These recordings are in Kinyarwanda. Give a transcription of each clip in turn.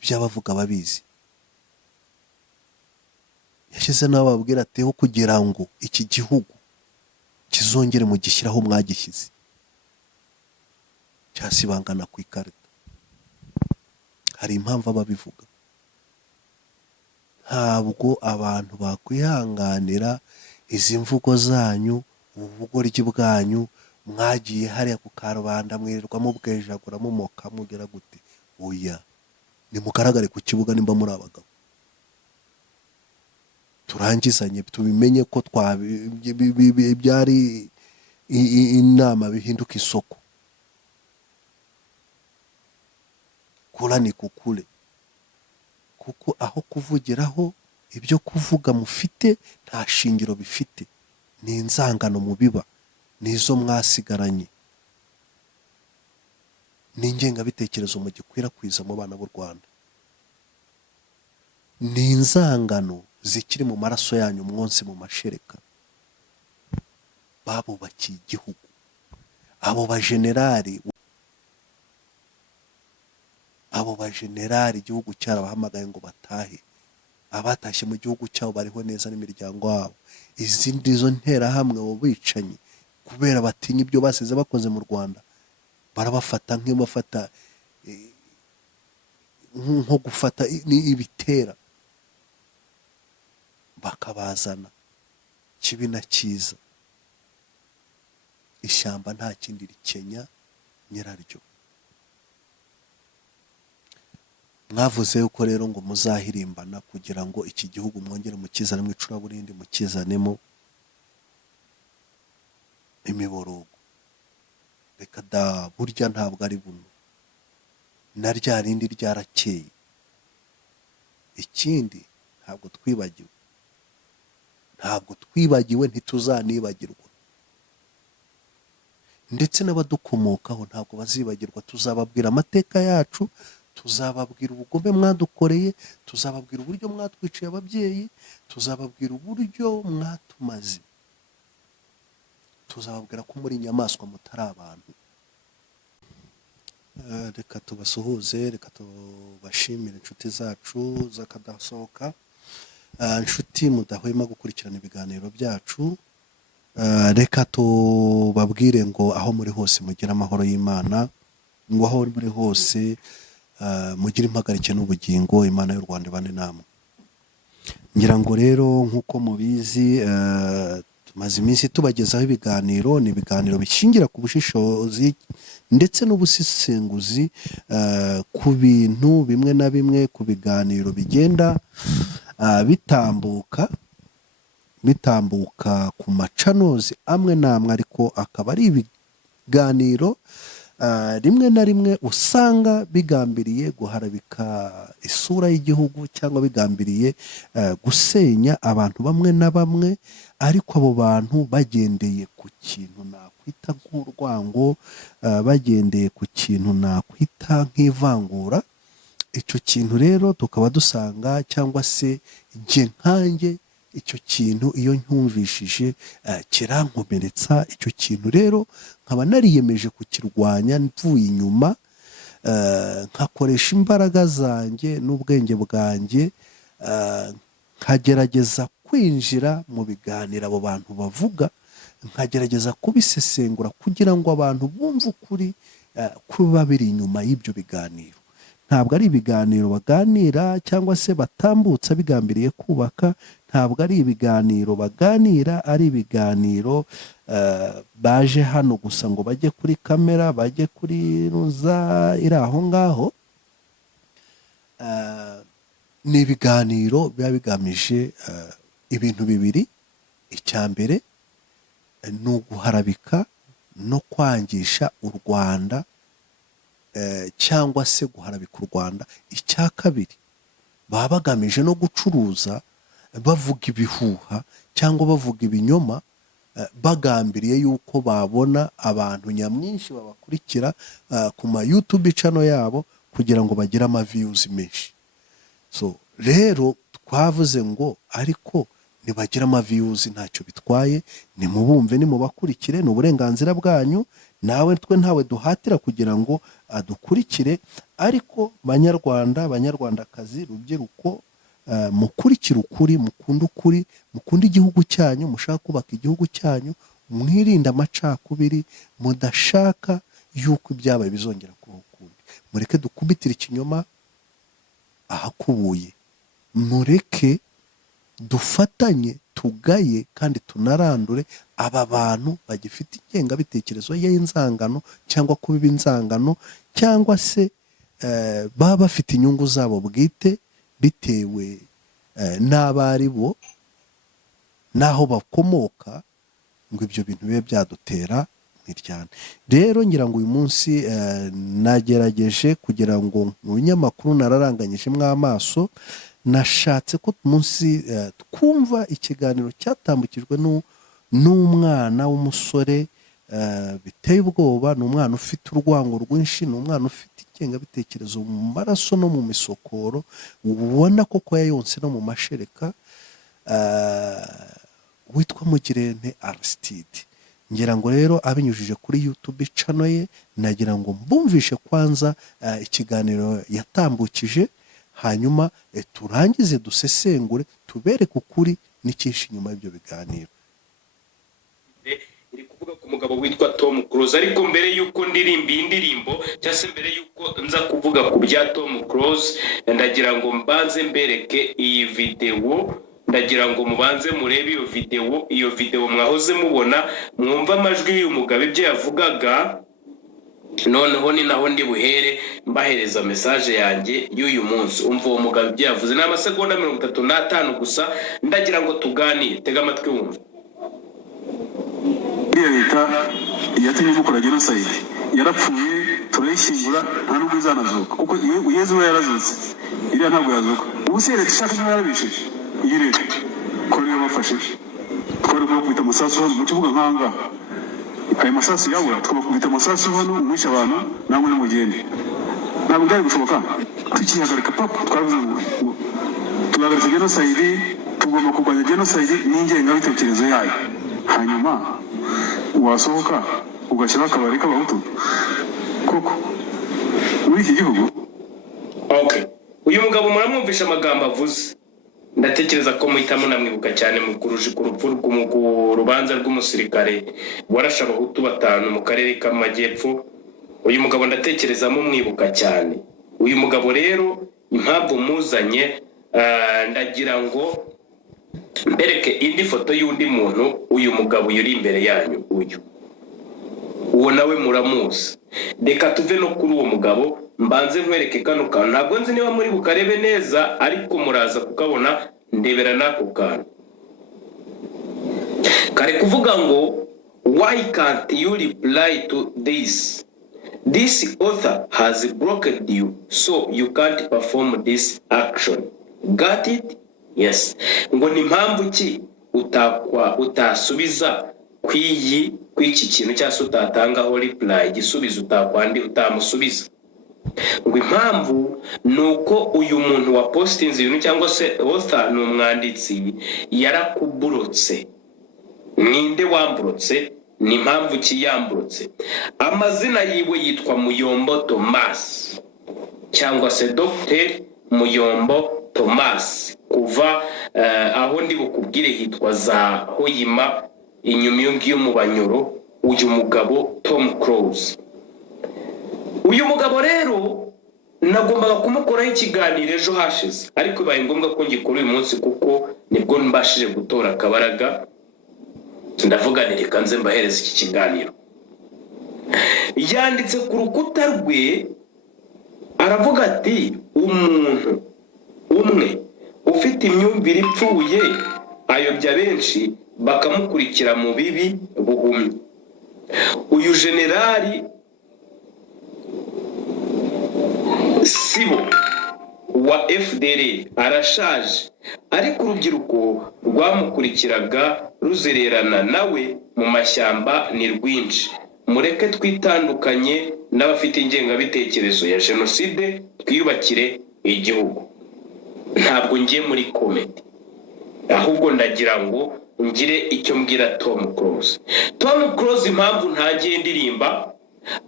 ibyo abavuga babizi. Yashyize n'abo babwira ati ho kugira ngo iki gihugu kizongere mu gishyiraho mwagishyize cyasibangana ku ikarita. Hari impamvu ababivuga. Ntabwo abantu bakwihanganira izi mvugo zanyu, ubugoryi bwanyu, mwagiye hariya ku karubanda mwirirwa mubwejagura mumoka mugera gute. Oya, nimugaragare ku kibuga nimba muri abagabo, turangizanye tubimenye ko byari inama bihinduka isoko. Kura ni kukure, kuko aho kuvugiraho ibyo kuvuga mufite nta shingiro bifite, ni inzangano mubiba, nizo mwasigaranye, ni ingengabitekerezo mugikwirakwiza mu bana b'u Rwanda, ni inzangano zikiri mu maraso yanyu mwonse mu mashereka. Babubakiye igihugu, abo bajenerali igihugu cyarabahamagaye ngo batahe, abatashye mu gihugu cyabo bariho neza n'imiryango yabo. Izindi zo nterahamwe abo bicanyi kubera batinya ibyo basize bakoze mu Rwanda, barabafata nk'ibafata nko gufata ibitera, bakabazana kibi na cyiza. Ishyamba nta kindi rikenya nyiraryo. Mwavuze yuko rero ngo muzahirimbana kugira ngo iki gihugu mwongere mukizane mu icuraburindi, mukizanemo imiborogo. Reka da, burya ntabwo ari buno, na rya rindi ryarakeye. Ikindi ntabwo twibagiwe, ntituzanibagirwa, ndetse n'abadukomokaho ntabwo bazibagirwa. Tuzababwira amateka yacu, tuzababwira ubugome mwadukoreye, tuzababwira uburyo mwatwiciye ababyeyi, tuzababwira uburyo mwatumaze, tuzababwira ko muri inyamaswa mutari abantu. Reka tubasuhuze, reka tubashimire inshuti zacu z'akadasohoka, inshuti mudahwema gukurikirana ibiganiro byacu. Reka tubabwire ngo aho muri hose mugire amahoro y'Imana, ngo aho muri hose mugire impagarike n'ubugingo. Imana y'u Rwanda ibane namwe. Ngira ngo rero nk'uko mubizi, tumaze iminsi tubagezaho ibiganiro, ni ibiganiro bishingira ku bushishozi ndetse n'ubusesenguzi ku bintu bimwe na bimwe, ku biganiro bigenda bitambuka ku macanozi amwe n'amwe, ariko akaba ari ibiganiro rimwe na rimwe usanga bigambiriye guharabika isura y'igihugu, cyangwa bigambiriye gusenya abantu bamwe na bamwe, ariko abo bantu bagendeye ku kintu nakwita nk'urwango, bagendeye ku kintu nakwita nk'ivangura. Icyo kintu rero tukaba dusanga, cyangwa se jye nkanjye, icyo kintu iyo ncyumvishije kirankomeretsa. Icyo kintu rero nkaba nariyemeje kukirwanya mvuye inyuma, nkakoresha imbaraga zanjye n'ubwenge bwanjye, nkagerageza kwinjira mu biganiro abo bantu bavuga, nkagerageza kubisesengura kugira ngo abantu bumve ukuri kuba biri inyuma y'ibyo biganiro. Ntabwo ari ibiganiro baganira cyangwa se batambutsa bigambiriye kubaka, ntabwo ari ibiganiro baganira, ari ibiganiro baje hano gusa ngo bajye kuri kamera, bajye kuri ruza iri aho ngaho. Ni ibiganiro biba bigamije ibintu bibiri. Icya mbere ni uguharabika no kwangisha u Rwanda, cyangwa se guharabika u Rwanda. Icya kabiri baba bagamije no gucuruza, bavuga ibihuha cyangwa bavuga ibinyoma, bagambiriye yuko babona abantu nyamwinshi babakurikira ku ma YouTube channel yabo, kugira ngo bagire ama views menshi. So rero twavuze ngo ariko nibagira ama views ntacyo bitwaye, nimubumve, nimubakurikire, ni uburenganzira bwanyu, nawe twe ntawe duhatira kugira ngo adukurikire, ariko banyarwandakazi, rubyiruko, mukurikire ukuri, mukunda igihugu cyanyu, mushaka kubaka igihugu cyanyu, mwirinde amacakubiri, mudashaka yuko ibyabaye bizongera kuba ukundi. Mureke dukubitire ikinyoma ahakubuye, mureke dufatanye, tugaye kandi tunarandure aba bantu bagifite ingengabitekerezo y'inzangano cyangwa kubiba inzangano, cyangwa se baba bafite inyungu zabo bwite bitewe n'abari bo n'aho bakomoka, ngo ibyo bintu bibe byadutera iryane. Rero ngira ngo uyu munsi nagerageje kugira ngo mu binyamakuru nararanganyijemo amaso, nashatse ko munsi twumva ikiganiro cyatambukijwe n'umwana w'umusore biteye ubwoba. Ni umwana ufite urwango rwinshi, ni umwana ufite ingengabitekerezo mu maraso no mu misokoro, ubona koko yayonse no mu mashereka, witwa Mugirente Aristide. Ngira ngo rero abinyujije kuri YouTube channel ye, nagira ngo mbumvishe kwanza ikiganiro yatambukije, hanyuma turangize dusesengure, tubereke ukuri n'icyinshi inyuma y'ibyo biganiro. Iri kuvuga ku mugabo witwa Tom Close, ariko mbere yuko ndirimba indirimbo cyangwa se mbere yuko nza kuvuga ku bya Tom Close, ndagira ngo mbanze mbereke iyi video, ndagira ngo mubanze murebe iyo video mwahoze mubona, mwumva amajwi y'uyu mugabo ibyo yavugaga. Noneho ni naho ndi buhere mbahereza message yanjye y'uyu munsi. Umva uwo mugabo ibyo yavuze, ni amasegonda 35 gusa, ndagira ngo tuganire. Tega amatwi wumva. Leta yatumye gukora genocide yarapfuye, turayishyingura, nta nubwo izanazuka kuko Yezu we yarazutse, iriya ntabwo yazuka. Ubu se leta ishaka niba yarabishije iyi leta ko rero bafashije, twari kubakubita amasasu hano mu kibuga nkanga, ayo masasu yabura twabakubita amasasu hano, umwisha abantu namwe n'umugende, ntabwo byari gushoboka. Tukihagarika papa twavuze ngo tuhagarika genocide, tugomba kurwanya genocide n'ingengabitekerezo yayo. Hanyuma wasohoka ugashyira akabari k'abahutu koko muri iki gihugu? Okay, uyu mugabo muramwumvisha amagambo avuze, ndatekereza ko muhitamo namwibuka cyane mu kuruje ku rupfu rw'urubanza rw'umusirikare warashe abahutu 5 mu karere k'Amajyepfo. Uyu mugabo ndatekereza mumwibuka cyane. Uyu mugabo rero impamvu muzanye, ndagira ngo mbereke indi foto y'undi muntu. Uyu mugabo yuri imbere yanyu, uwo nawe muramuzi. Reka tuve no kuri uwo mugabo, mbanze nkwereke kano kantu. Ntabwo nzi niba muri bukarebe neza, ariko muraza kukabona. Ndebera nako kantu kare kuvuga ngo why can't you reply to this author has blocked you so you can't perform this action. Got it? Yes. Ngo ni mpamvu ki utasubiza kw'iki kintu cyangwa se utatangaho reply, igisubizo utamusubiza. Ngo impamvu nuko uyu muntu wa postinze ibintu cyangwa se author ni umwanditsi yarakuburotse. Ninde wamburotse? Ni impamvu ki yamburotse? Amazina yiwe yitwa Muyombo Thomas cyangwa se Dr. Muyombo Thomas. Kuva aho ndi bukubwire hitwa za Hoyima, inyuma yo ngiyo mu Banyoro. Uyu mugabo Tom Close, uyu mugabo rero nagombaga kumukoraho ikiganiro ejo hashize, ariko bibaye ngombwa ko ngikora uyu munsi kuko nibwo mbashije gutora akabaraga. Ndavuga nti reka nze mbahereza iki kiganiro. Yanditse ku rukuta rwe aravuga ati umuntu umwe ufite imyumvire ipfuye ayobya benshi bakamukurikira mu bibi buhumye. Uyu generali Sibo wa FDL arashaje, ariko urubyiruko rwamukurikiraga ruzererana nawe mu mashyamba ni rwinshi. Mureke twitandukanye n'abafite ingengabitekerezo ya jenoside, twiyubakire igihugu. Ntabwo ngiye muri comment, ahubwo ndagira ngo ngire icyo mbwira Tom Close. Tom Close impamvu ntagiye ndirimba,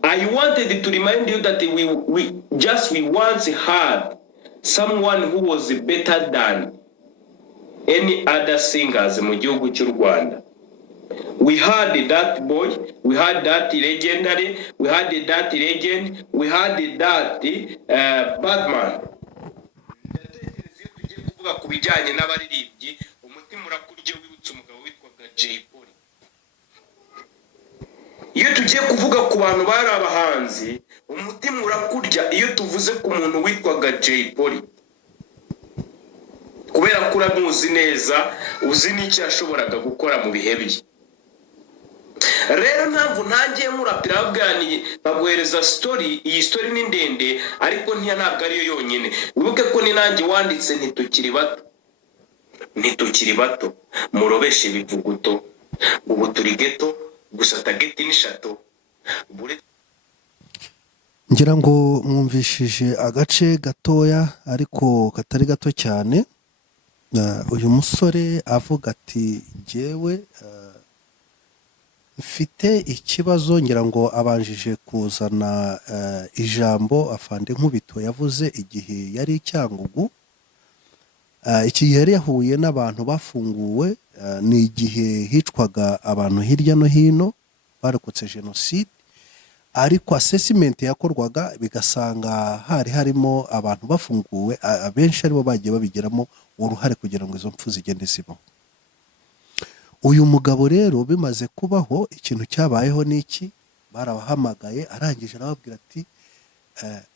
I wanted to remind you that we once had someone who was better than any other singers mu gihugu cy'u Rwanda. We had that boy, we had that legendary, we had that legend, we had that Batman. Ndatekereza iyo tugiye kuvuga ku bijyanye n'abaririmbyi, umutima urakurya wibutse umugabo witwaga Jay Polly. Iyo tugiye kuvuga ku bantu bari abahanzi, umutima urakurya iyo tuvuze ku muntu witwaga Jay Polly. Kubera ko uramuzi neza, uzi n'icyo yashoboraga gukora mu bihe bye. Rero ntabwo ntagiye murapira babwaniye baguhereza story, iyi story ni ndende ariko ntabwo ariyo yonyine. Wibuke ko ni nanjye wanditse ntitukiri bato murobeshe ibivuguto, ubu turi geto gusa tageti n'ishato. ngira ngo mwumvishije agace gatoya ariko katari gato cyane. Uyu musore avuga ati jyewe mfite ikibazo, ngira ngo abanjije kuzana ijambo afande Nkubito yavuze igihe yari Cyangugu. Iki yari yahuye n'abantu bafunguwe, ni igihe hicwaga abantu hirya no hino barokotse jenoside, ariko assessment yakorwaga bigasanga harimo abantu bafunguwe abenshi aribo bagiye babigiramo uruhare kugira ngo izo mpfu zigende zibaho. Uyu mugabo rero bimaze kubaho ikintu cyabayeho n'iki, barabahamagaye arangije arababwira ati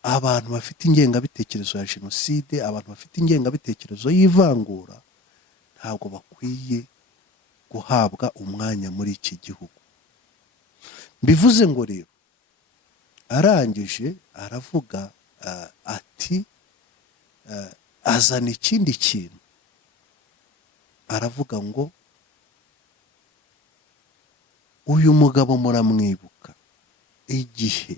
abantu bafite ingengabitekerezo ya jenoside, abantu bafite ingengabitekerezo y'ivangura ntabwo bakwiye guhabwa umwanya muri iki gihugu. Bivuze ngo rero arangije aravuga ati azana ikindi kintu, aravuga ngo uyu mugabo muramwibuka igihe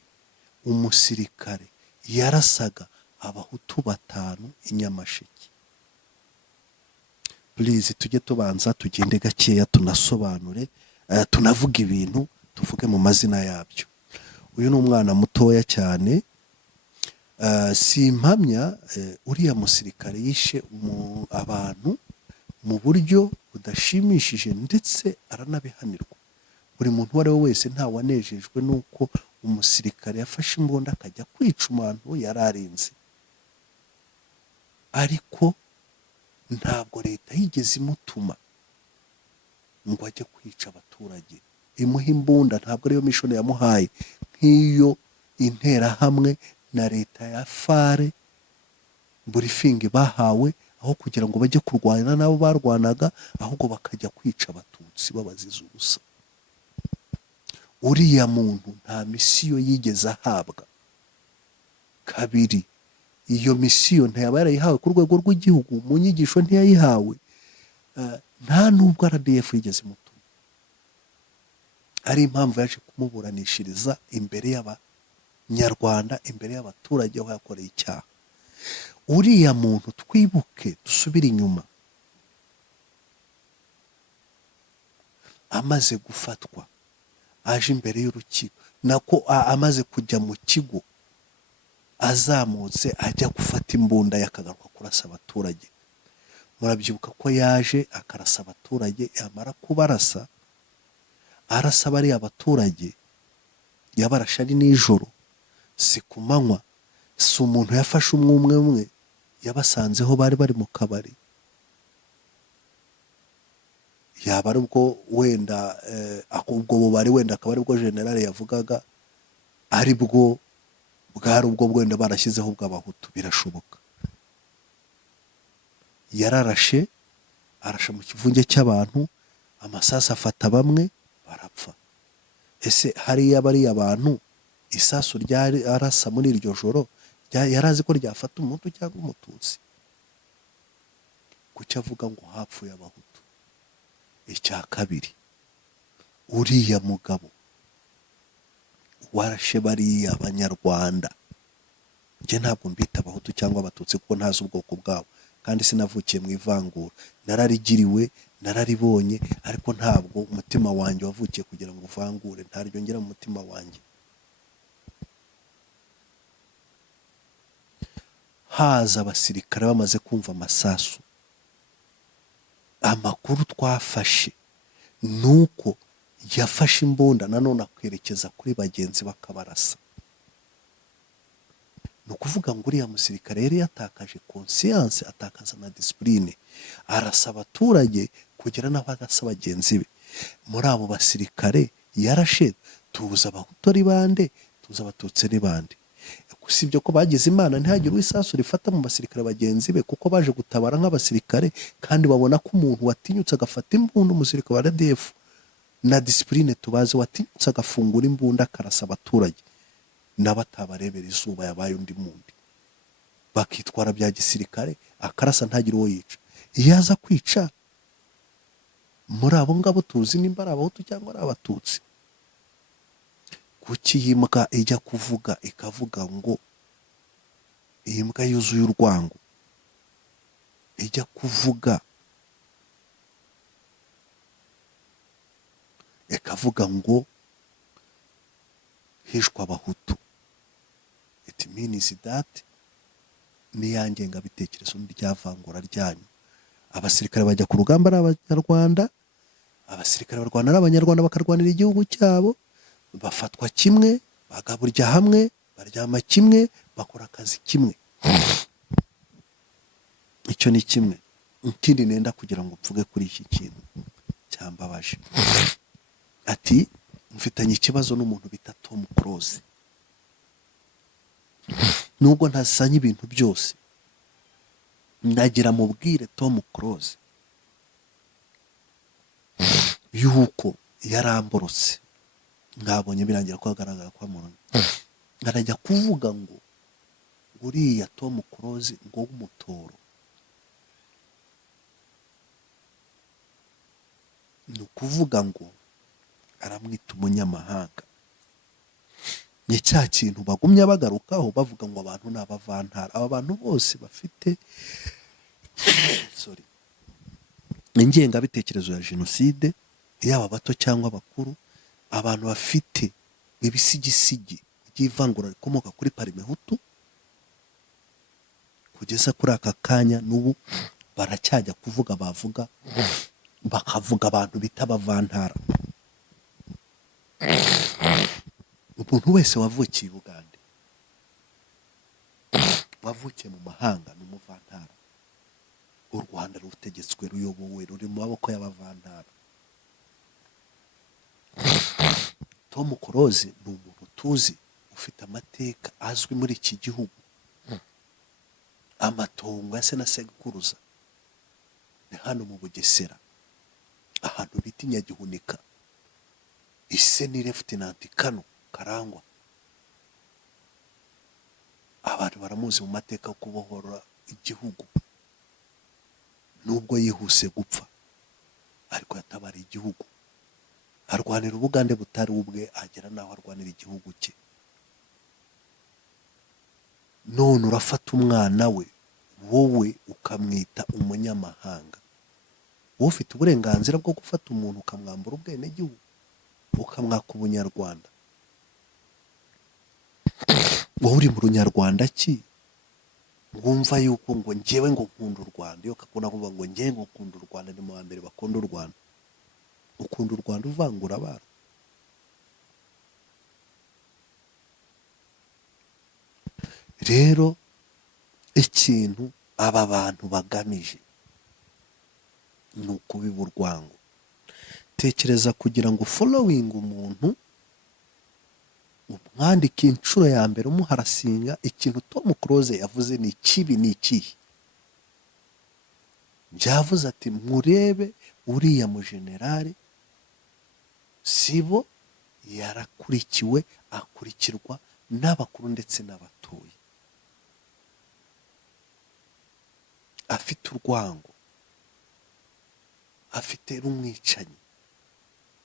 umusirikare yarasaga abahutu 5 i Nyamasheke. Please tujye tubanza tugende gakeya tunasobanure, tunavuga ibintu tuvuge mu mazina yabyo. Uyu ni umwana mutoya cyane, si impamya uriya musirikare yishe abantu mu buryo budashimishije ndetse aranabihanirwa. Buri muntu uwo ari we wese ntawanejejwe nuko umusirikare yafashe imbunda akajya kwica umuntu yararinze, ariko ntabwo leta yigeze imutuma ngo ajye kwica abaturage, imuha imbunda. Ntabwo ariyo mission yamuhaye nk'iyo interahamwe na leta ya FARE briefing bahawe, aho kugira ngo bajye kurwana nabo barwanaga, ahubwo bakajya kwica abatutsi babaziza ubusa. Uriya muntu nta misiyo yigeze ahabwa. Kabiri, iyo misiyo ntiyaba yarayihawe ku rwego rw'igihugu, mu nyigisho ntiyayihawe, nta nubwo RDF yigeze imutuma. Ari impamvu yaje kumuburanishiriza imbere y'abanyarwanda, imbere y'abaturage aho yakoreye icyaha. Uriya muntu twibuke, dusubire inyuma, amaze gufatwa aje imbere y'urukiko, nako amaze kujya mu kigo, azamutse ajya gufata imbunda yakagaruka kurasa abaturage. Murabyibuka ko yaje akarasa abaturage, yamara kubarasa arasa bari abaturage, yabarasha ari nijoro, si ku manywa. Si umuntu yafashe umwe yabasanzeho bari mu kabari. Yaba ari ubwo wenda ubwo bubari wenda akaba ari bwo generale yavugaga, ari bwo bwari ubwo wenda barashyizeho bw'abahutu, birashoboka. Yararashe, arasha mu kivunge cy'abantu, amasasa afata bamwe barapfa. Ese hariya bari abantu isasu ryari arasa muri iryo joro yarazi ko ryafata umuntu cyangwa umututsi? Kuki avuga ngo hapfuye abahutu? Icya kabiri, uriya mugabo warashe bariya abanyarwanda, njye ntabwo mbita abahutu cyangwa abatutsi kuko ntazi ubwoko bwabo, kandi sinavukiye mu ivangura, nararigiriwe, nararibonye, ariko ntabwo umutima wanjye wavukiye kugira ngo uvangure, ntaryo ngera mu mutima wanjye. Haza abasirikare bamaze kumva amasasu, amakuru twafashe nuko yafashe imbunda nanone akwerekeza kuri bagenzi bakabarasa. Ni ukuvuga ngo uriya musirikare yari yatakaje conscience, atakaza na discipline, arasa abaturage kugera n'aho arasa bagenzi be. Muri abo basirikare yarashe tubuza abahutu ari bande, tubuza abatutsi ari bande. Usibye ko bagize Imana ntihagire uwisasu rifata mu basirikare bagenzi be, kuko baje gutabara nk'abasirikare kandi babona ko umuntu watinyutse agafata imbunda, umusirikare wa RDF na discipline tubazi, watinyutse agafungura imbunda akarasa abaturage, n'abatabarebera izuba yabaye undi mundi, bakitwara bya gisirikare, akarasa ntagire uwo yica. Iyo aza kwica muri abo ngabo tuzi nimba ari abahutu cyangwa ari abatutsi, kuki iyi mbwa ijya kuvuga ikavuga ngo iyi mbwa yuzuye urwango, ijya kuvuga ikavuga ngo hishwa abahutu? It means that niya ngengabitekerezo ryavangura ryanyu. Abasirikare bajya ku rugamba ari abanyarwanda, abasirikare barwana ari abanyarwanda bakarwanira igihugu cyabo, bafatwa kimwe, bagaburya hamwe, baryama kimwe, bakora akazi kimwe. Icyo ni kimwe. Ikindi nenda kugira ngo mvuge kuri iki kintu cyambabaje, ati mfitanye ikibazo n'umuntu bita Tom Close. Nubwo ntasanye ibintu byose, ndagira mubwire Tom Close yuko yaramborotse, nkabonye birangira ko agaragara kwa muntu, arajya kuvuga ngo uriya Tom Close ngo w'umutoro. Ni ukuvuga ngo aramwita umunyamahanga. Ni cya kintu bagumya bagarukaho bavuga ngo abantu ni abavantara. Aba bantu bose bafite ingengabitekerezo ya jenoside, yaba bato cyangwa bakuru, abantu bafite ibisigisigi by'ivangura rikomoka kuri parimehutu, kugeza kuri aka kanya n'ubu baracyajya kuvuga, bavuga bakavuga abantu bita abavantara. Umuntu wese wavukiye i Bugande, wavukiye mu mahanga, ni umuvantara. U Rwanda rutegetswe, ruyobowe, ruri mu maboko y'abavantara. Tom Close ni umuntu tuzi, ufite amateka azwi muri iki gihugu, amatongo ya se na sekuruza ni hano mu Bugesera, ahantu bita Nyagihunika. Ise ni Lieutenant Kano Karangwa. Abantu baramuzi mu mateka yo kubohora igihugu, nubwo yihuse gupfa ariko yatabara igihugu, arwanira Ubugande butari ubwe, agera naho arwanira igihugu cye. None urafata umwana we wowe ukamwita umunyamahanga. Wowe ufite uburenganzira bwo gufata umuntu ukamwambura ubwenegihugu, ukamwaka ubunyarwanda. Wowe uri mu runyarwanda ki wumva yuko ngo njyewe ngo nkunda u Rwanda? Iyo kakuna kuvuga ngo njyewe ngo nkunda u Rwanda, ni mu wa mbere bakunda u Rwanda. Ukunda u Rwanda uvangura abantu? Rero ikintu aba bantu bagamije ni ukubiba urwango. Tekereza kugira ngo following umuntu, umwandika inshuro ya mbere umuharasinga ikintu Tom Close yavuze ni kibi, ni ikihe? Byavuze ati murebe uriya mu generale Sibo yarakurikiwe, akurikirwa n'abakuru ndetse n'abatoya, afite urwango, afite rumwicanyi.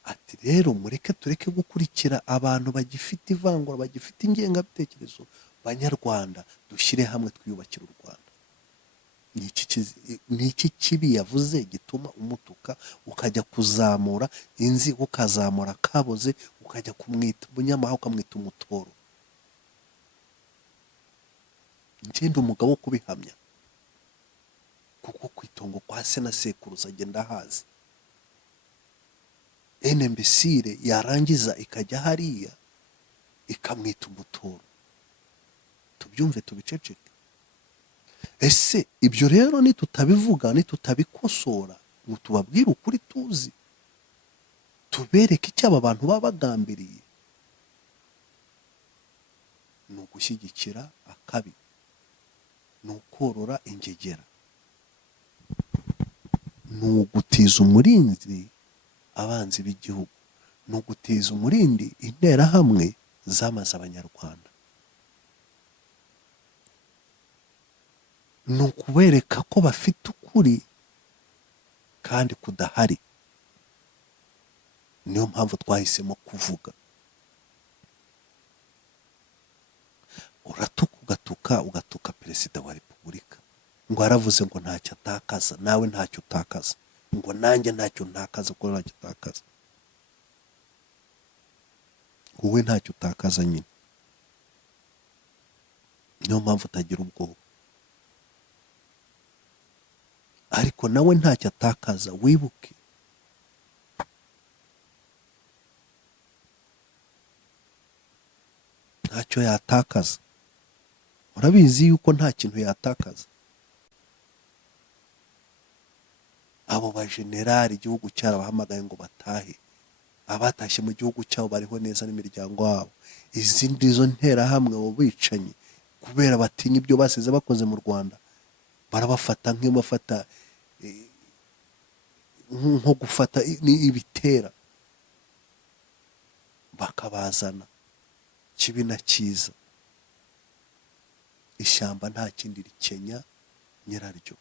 Ati rero mureke tureke gukurikira abantu bagifite ivangura, bagifite ingengabitekerezo. Banyarwanda dushyire hamwe twiyubakira u Rwanda. ni iki kibi yavuze gituma umutuka ukajya kuzamura inzi ukazamura kaboze ukajya kumwita umunyamahanga ukamwita umutoro? ngende umugabo wo kubihamya kuko kwitongo kwa se na sekuruza agenda hazi. NMBC yarangiza ikajya hariya ikamwita umutoro. Tubyumve tubiceceke. Ese ibyo rero nitutabivuga nitutabikosora ngo tubabwire ukuri tuzi, tubereke icyo aba bantu baba bagambiriye, ni ugushyigikira akabi, ni ukorora ingegera, ni ugutiza umurinzi abanzi b'igihugu, ni ugutiza umurindi interahamwe zamaze abanyarwanda, ni ukubereka ko bafite ukuri kandi kudahari. Niyo mpamvu twahisemo kuvuga. Uratuka ugatuka perezida wa repubulika ngo aravuze ngo ntacyo atakaza, nawe ntacyo utakaza, ngo nanjye ntacyo ntakaza kuko ntacyo utakaza. Wowe ntacyo utakaza nyine. Niyo mpamvu utagira ubwoba. Ariko nawe ntacyo atakaza, wibuke ntacyo yatakaza. Urabizi yuko nta kintu yatakaza. Abo bajenerali igihugu cyarabahamagaye ngo batahe, abatashye mu gihugu cyabo bariho neza n'imiryango yabo. Izindi zo nterahamwe abo bicanyi kubera batinya ibyo basize bakoze mu Rwanda, barabafata nk'ibafata nko gufata ibitera, bakabazana kibi na cyiza. Ishyamba nta kindi rikenya nyiraryo.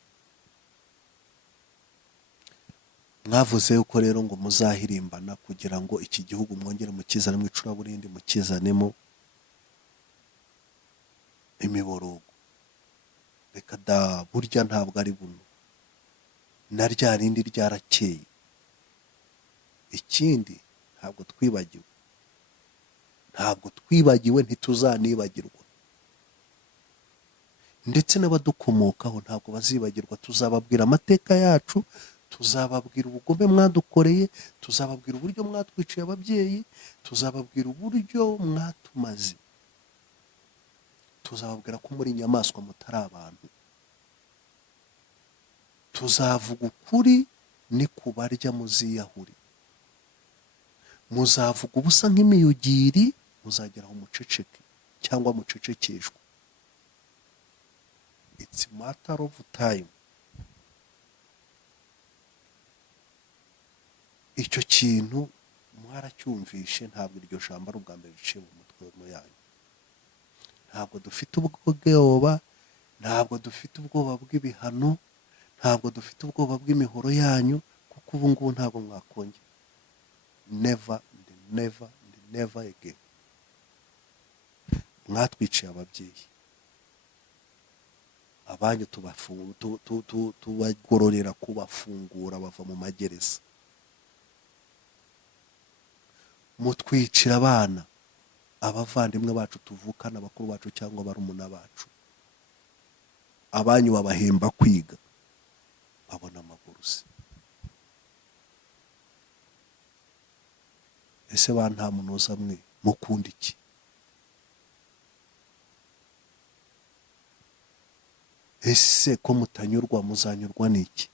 Mwavuze yuko rero ngo muzahirimbana kugira ngo iki gihugu mwongere mukizane mu icuraburindi, mukizanemo imiborogo. Reka da, burya ntabwo ari buno, na rya rindi ryarakeye. Ikindi ntabwo twibagiwe, ntituzanibagirwa, ndetse n'abadukomokaho ntabwo bazibagirwa. Tuzababwira amateka yacu, tuzababwira ubugome mwadukoreye, tuzababwira uburyo mwatwiciye ababyeyi, tuzababwira uburyo mwatumaze, tuzababwira ko muri inyamaswa mutari abantu. Tuzavuga ukuri ni kubarya muziyahure. Muzavuga ubusa nk'imiyugiri, muzageraho muceceke cyangwa mucecekeshwe. It's a matter of time. Icyo kintu mwaracyumvishe, ntabwo iryo jambo ari ubwa mbere riciye mu mutwe yanyu. Ntabwo dufite ubwoba, ntabwo dufite ubwoba bw'ibihano, ntabwo dufite ubwoba bw'imihoro yanyu, kuko ubu ngubu ntabwo mwakongera. Never and never again. Mwatwiciye ababyeyi, abanyu tubagororera kubafungura bava mu magereza. Mutwicira abana, abavandimwe bacu tuvukana, bakuru bacu cyangwa barumuna bacu. Abanyu babahemba kwiga, babona amaburusi. Ese ba nta munoza mwe mukunda iki? Ese ko mutanyurwa muzanyurwa n'iki?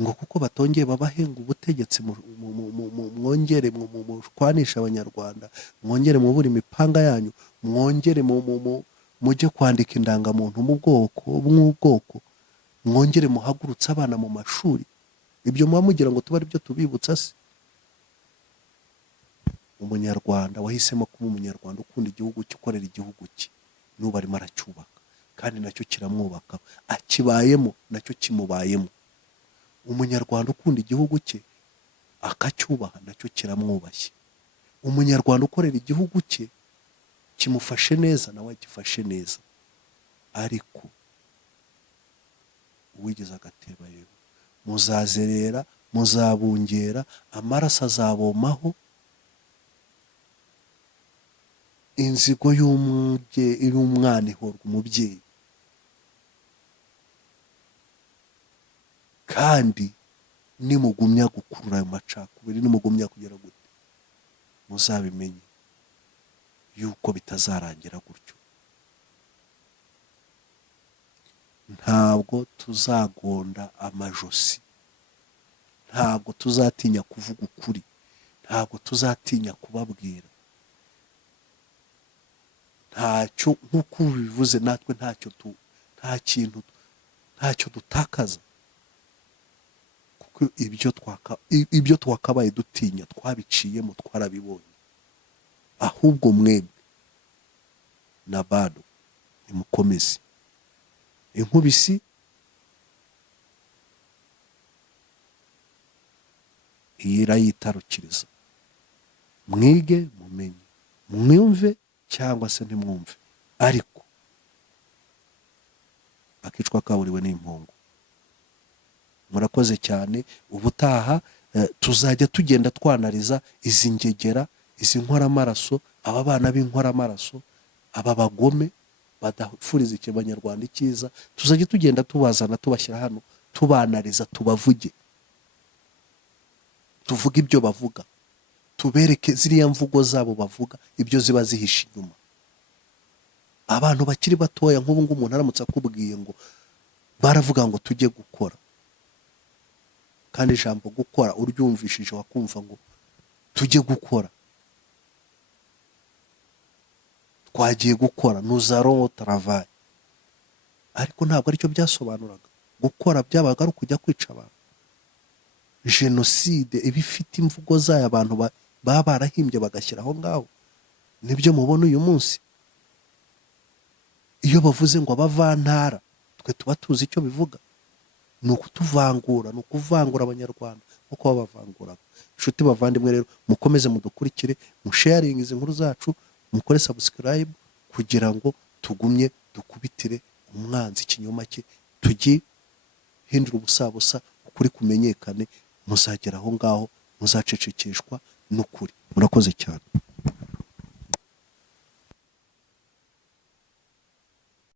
Ngo kuko batongeye babahenga ubutegetsi, mwongere mushwanisha abanyarwanda, mwongere mubura imipanga yanyu, mwongere mujye kwandika indangamuntu mu bwoko, mwongere muhagurutse abana mu mashuri. Ibyo muba mugira ngo tuba ari byo tubibutsa se? Umunyarwanda wahisemo kuba umunyarwanda ukunda igihugu cye, ukorera igihugu cye, n'ubu arimo aracyubaka kandi nacyo kiramwubaka, akibayemo nacyo kimubayemo. Umunyarwanda ukunda igihugu cye akacyubaha nacyo kiramwubashye. Umunyarwanda ukorera igihugu cye kimufashe neza nawe agifashe neza. Ariko uwigeze agateba yewe, muzazerera, muzabungera, amaraso azabomaho, inzigo y'umwana ihorwa umubyeyi. Kandi nimugumya gukurura ayo macakubiri, nimugumya kugera gute, muzabimenye yuko bitazarangira gutyo. Ntabwo tuzagonda amajosi, ntabwo tuzatinya kuvuga ukuri, ntabwo tuzatinya kubabwira. Ntacyo, nk'uko ubivuze, natwe ntacyo dutakaza, kuko ibyo twakabaye dutinya twabiciyemo, twarabibonye. Ahubwo mwebwe na bado nimukomeze. Inkubisi iyi irayitarukiriza. Mwige, mumenye, mwumve cyangwa se ntimwumve, ariko akicwa kaburiwe n'impongo. Murakoze cyane. Ubutaha tuzajya tugenda twanariza izi ngegera, izi nkoramaraso, aba bana b'inkoramaraso, aba bagome badafuriza Abanyarwanda icyiza. Tuzajya tugenda tubazana, tubashyira hano, tubanariza, tubavuge, tuvuge ibyo bavuga, tubereke ziriya mvugo zabo bavuga ibyo ziba zihishe inyuma. Abantu bakiri batoya nk'ubu ngubu, umuntu aramutse akubwiye ngo baravuga ngo tujye gukora, kandi ijambo gukora uryumvishije wakumva ngo tujye gukora, twagiye gukora, nous allons au travail. Ariko ntabwo aricyo byasobanuraga. Gukora byabaga ari ukujya kwica abantu. Jenoside iba ifite imvugo zayo abantu baba barahimbye bagashyira aho ngaho. Nibyo mubona uyu munsi. Iyo bavuze ngo abavantara, twe tuba tuzi icyo bivuga. Ni ukutuvangura, ni ukuvangura Abanyarwanda nk'uko babavanguraga. Inshuti bavandimwe rero, mukomeze mudukurikire, musharinge izi nkuru zacu, mukore subscribe, kugira ngo tugumye dukubitire umwanzi ikinyoma cye, tujye hindura ubusabusa, ukuri kumenyekane. Muzagera aho ngaho, muzacecekeshwa n'ukuri. Murakoze cyane.